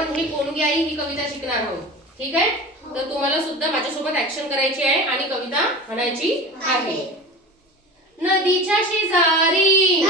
आपण ही कोणगी आई? ही कविता शिकणार आहोत. ठीक आहे? तर तुम्हाला सुद्धा माझ्यासोबत ऍक्शन करायची आहे आणि कविता म्हणायची आहे. नदीच्या शेजारी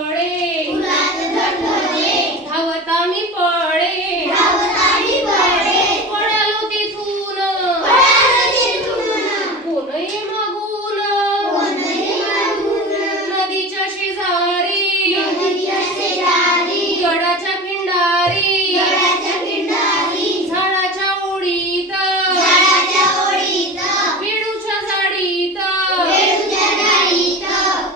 করে